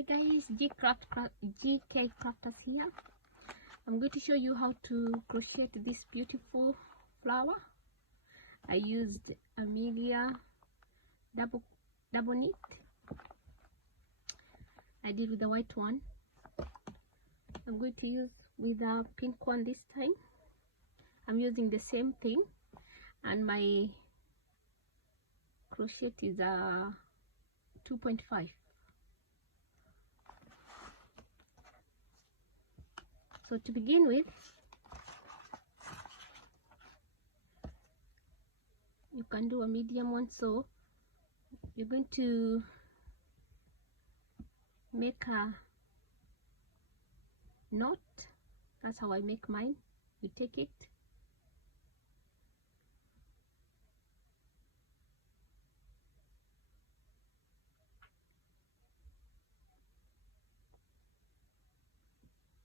Hi guys, GK Crafters here. I'm going to show you how to crochet this beautiful flower. I used Amelia double knit. I did with the white one. I'm going to use with a pink one this time. I'm using the same thing, and my crochet is a 2.5. So to begin with, you can do a medium one. So you're going to make a knot. That's how I make mine. You take it,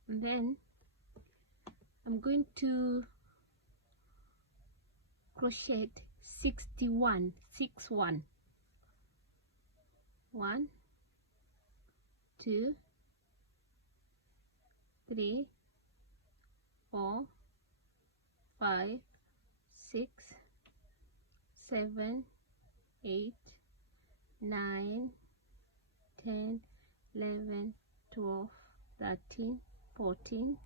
and then I'm going to crochet 61. 1, 2, 3, 4, 5, 6, 7, 8, 9, 10, 11, 12, 13, 14,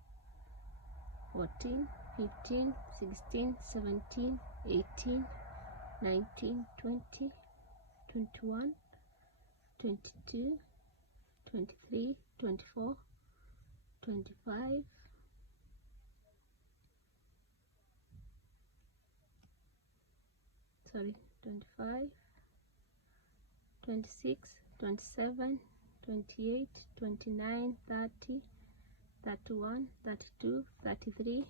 15, 16, 17, 18, 19, 20, 21, 22, 23, 24, 25, 25, 26, 27, 28, 29, 30, 31, 32, 33,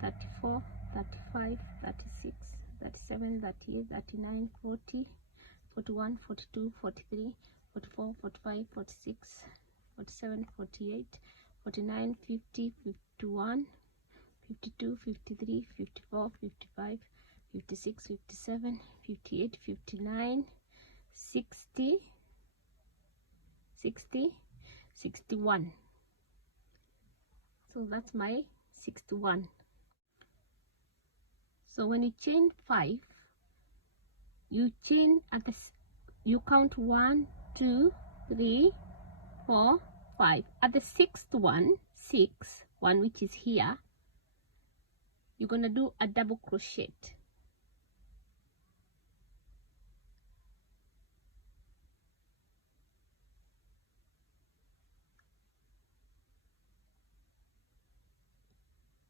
34, 35, 36, 37, 38, 39, 40, 41, 42, 43, 44, 45, 46, 47, 48, 49, 50, 51, 52, 53, 54, 55, 56, 57, 58, 59, 60, 61. So that's my 61. So when you chain 5, you chain at the, you count 1, 2, 3, 4, 5. At the sixth one, which is here, you're gonna do a double crochet.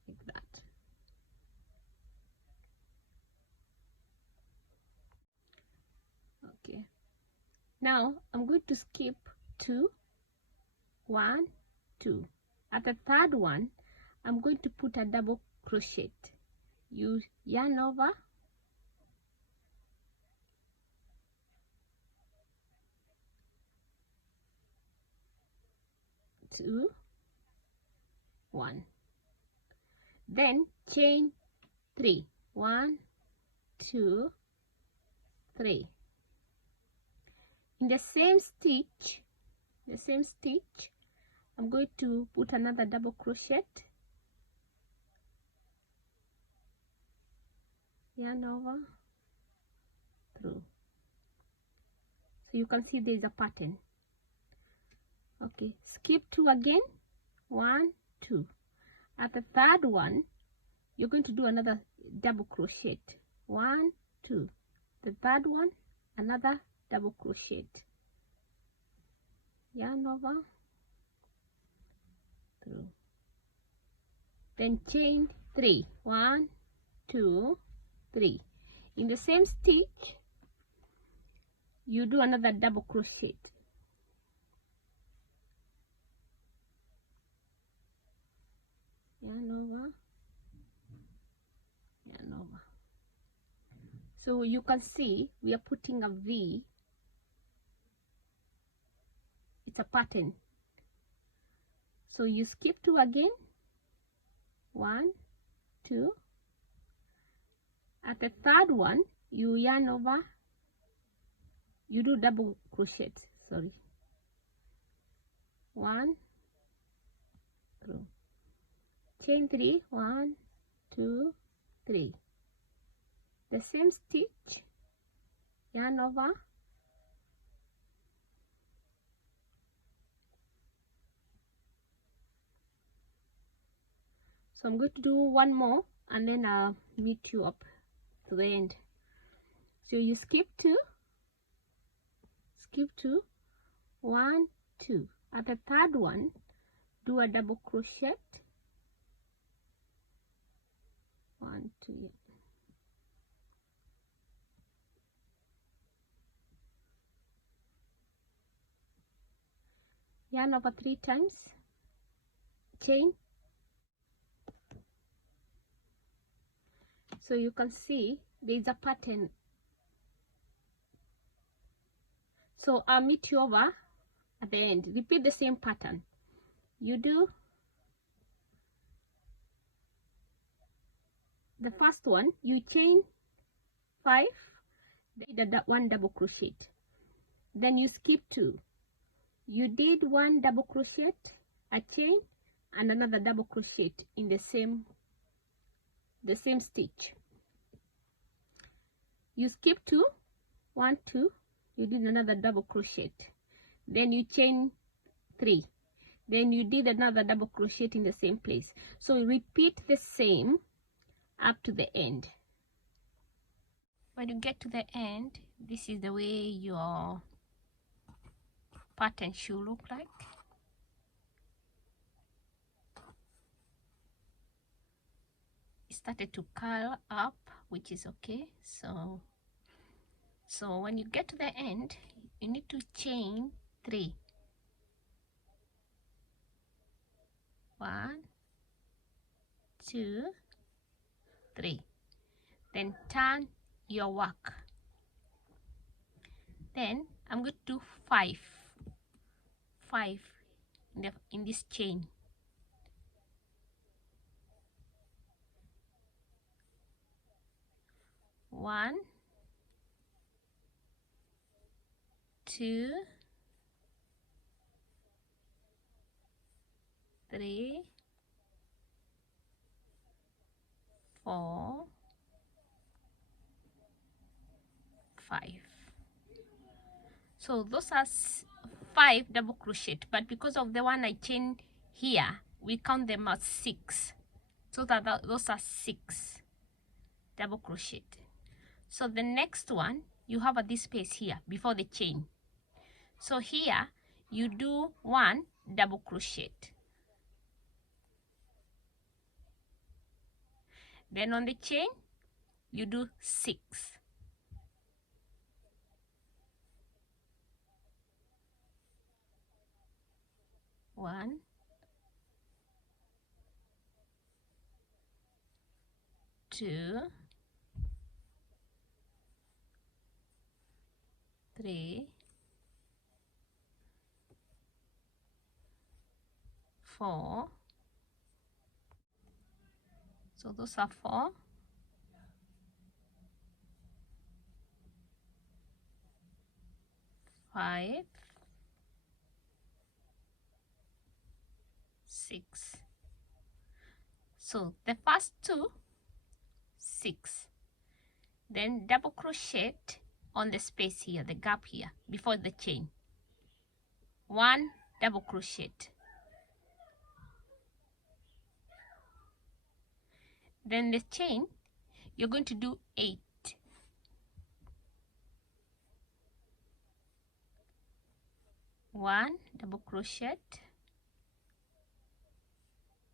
Like that. Okay. Now I'm going to skip 2, 1, 2. At the third one, I'm going to put a double crochet. You yarn over, two, 1. Then chain 3. 1, 2, 3. In the same stitch, I'm going to put another double crochet, yarn over, through. So you can see there is a pattern. Okay, skip 2 again, 1, 2. At the third one, you're going to do another double crochet, 1, 2. The third one, another double crochet, yarn over, through. Then chain 3, 1, 2, 3. In the same stitch, you do another double crochet, yarn over, yarn over. So you can see we are putting a V. It's a pattern. So you skip 2 again, 1, 2. At the third one, you yarn over, you do double crochet, sorry, 1 through, chain 3, 1 2 3, the same stitch, yarn over, so I'm going to do one more and then I'll meet you up to the end. So you skip 2, 1 2, at the third one do a double crochet, 1 2, yeah. Yarn over 3 times, chain. So you can see there is a pattern. So I'll meet you over at the end. Repeat the same pattern. You do the first one, you chain 5, did one double crochet, then you skip 2, you did 1 double crochet, a chain and another double crochet in the same stitch. You skip 2, 1 2, you did another double crochet, then you chain 3, then you did another double crochet in the same place. So you repeat the same up to the end. When you get to the end, this is the way your pattern should look like. It started to curl up, which is okay. So when you get to the end, you need to chain 3. 1 2 3, then turn your work. Then I'm going to do 5 in this chain. 1 2 3 4 5. So those are 5 double crochet, but because of the one I chained here, we count them as 6. So those are 6 double crochet. So the next one, you have this space here before the chain. So here you do 1 double crochet. Then on the chain, you do 6. One, 2, 3, 4. So those are 4. 5, 6. So the first 2, 6. Then double crochet on the space here, the gap here, before the chain. 1 double crochet. Then the chain, you're going to do 8. 1 double crochet,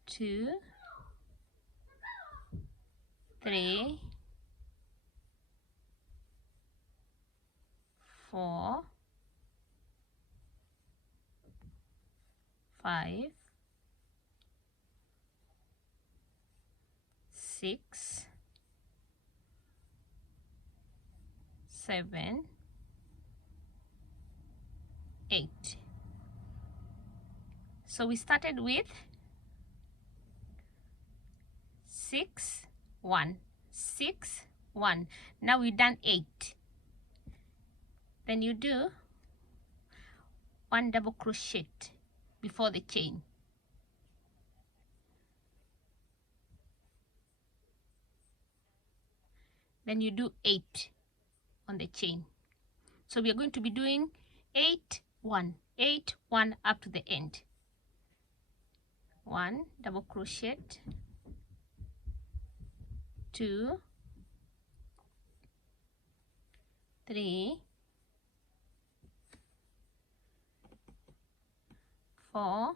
2, 3, 4, 5, 6, 7, 8. So we started with 6 1 6 1. Now we've done 8. Then you do 1 double crochet before the chain. Then you do 8 on the chain. So we are going to be doing 8 1 8 1 up to the end. 1 double crochet, 2, 3, 4,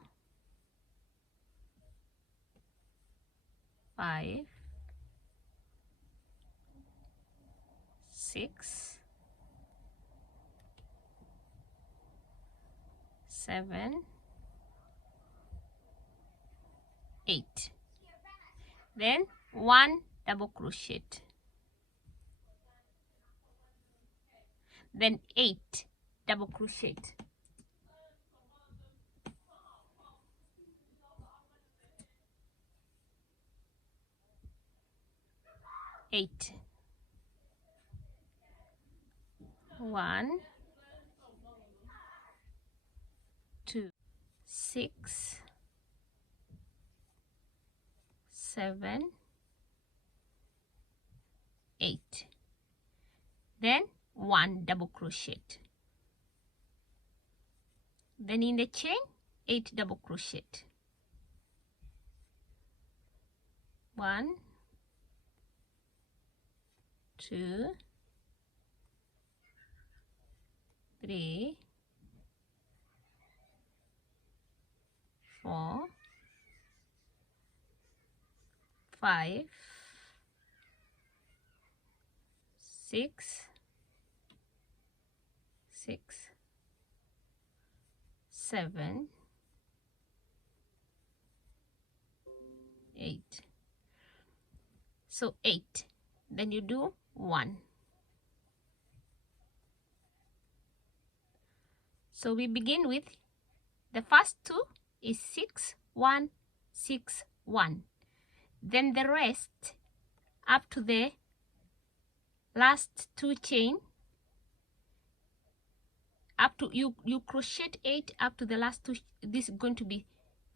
5, 6, 7, 8. Then 1 double crochet. Then 8 double crochet. Eight. 1, 2, 6, 7, 8. Then 1 double crochet. Then in the chain 8 double crochet. 1, 2, 3, 4, 5, 6, 7, 8. So 8. Then you do 1. So we begin with the first 2 is 6 1 6 1. Then the rest up to the last 2 chain, up to you crochet 8 up to the last 2. This is going to be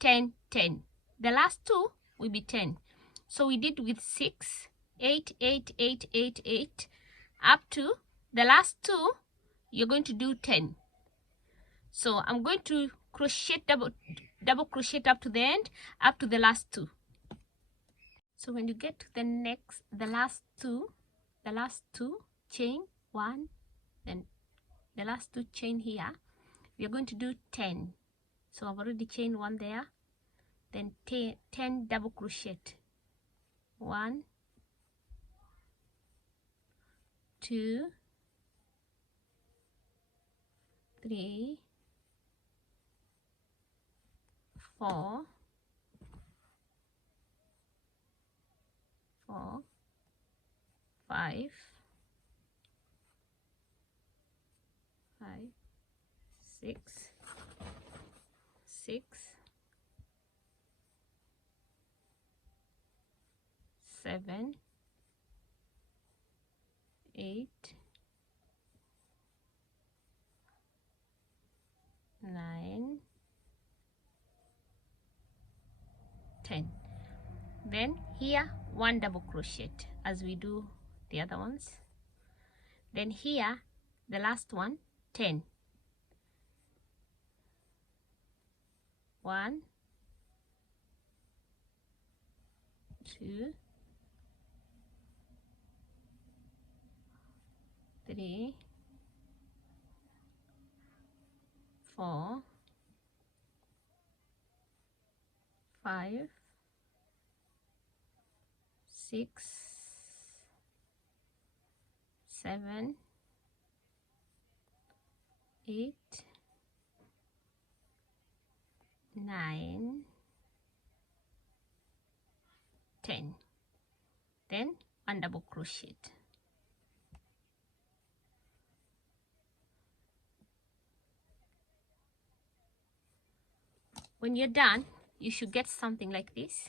10 10. The last 2 will be 10. So we did with 6 8 8 8 8 8 up to the last 2. You're going to do 10. So I'm going to crochet double crochet up to the end, up to the last 2. So when you get to the last two chain 1, then the last 2 chain here, we are going to do 10. So I've already chained 1 there. Then 10 double crochet. 1, 2, 3, 4, 5, 6, 7, 8, 9, 10. Then here 1 double crochet as we do the other ones. Then here the last one 10. 1, 2, 3, 4, 5, 6, 7, 8, 9, 10. Then 1 double crochet. When you're done, you should get something like this.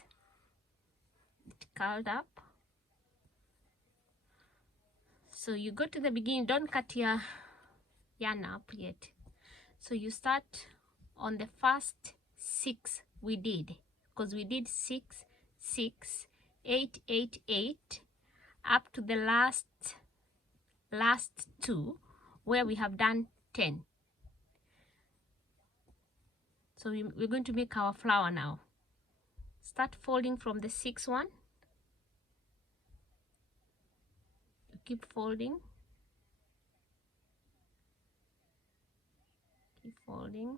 It curled up. So you go to the beginning, don't cut your yarn up yet. So you start on the first 6 we did, because we did 6 6 8 8 8 up to the last 2 where we have done 10. So we're going to make our flower now. Start folding from the 6th one. You keep folding. Keep folding.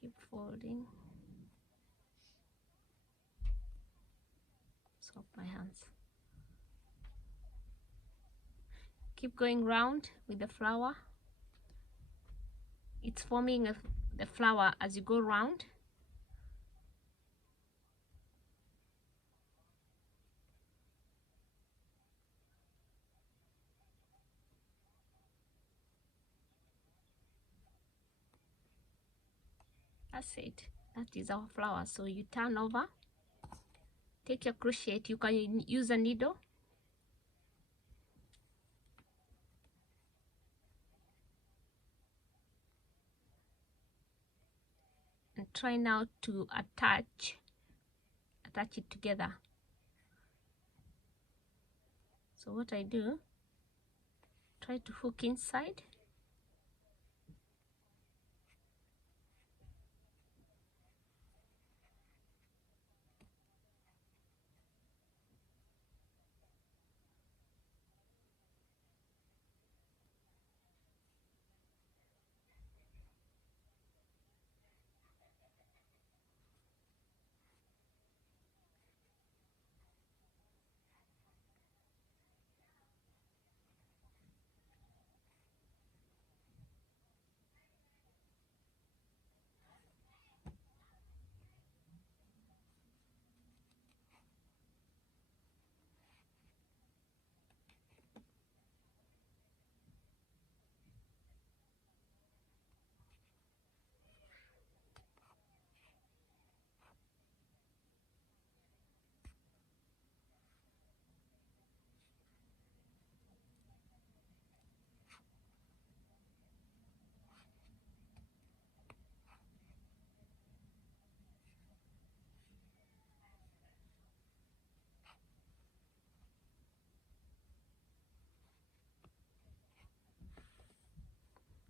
Keep folding. Swap my hands. Keep going round with the flower. It's forming the flower as you go round. That's it. That is our flower. So you turn over, take your crochet. You can use a needle. And try now to attach it together. So what I do, try to hook inside.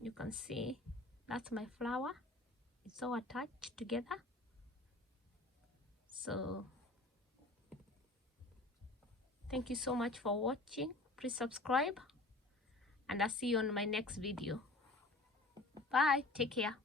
You can see that's my flower. It's all attached together. So thank you so much for watching. Please subscribe, and I'll see you on my next video. Bye. Take care.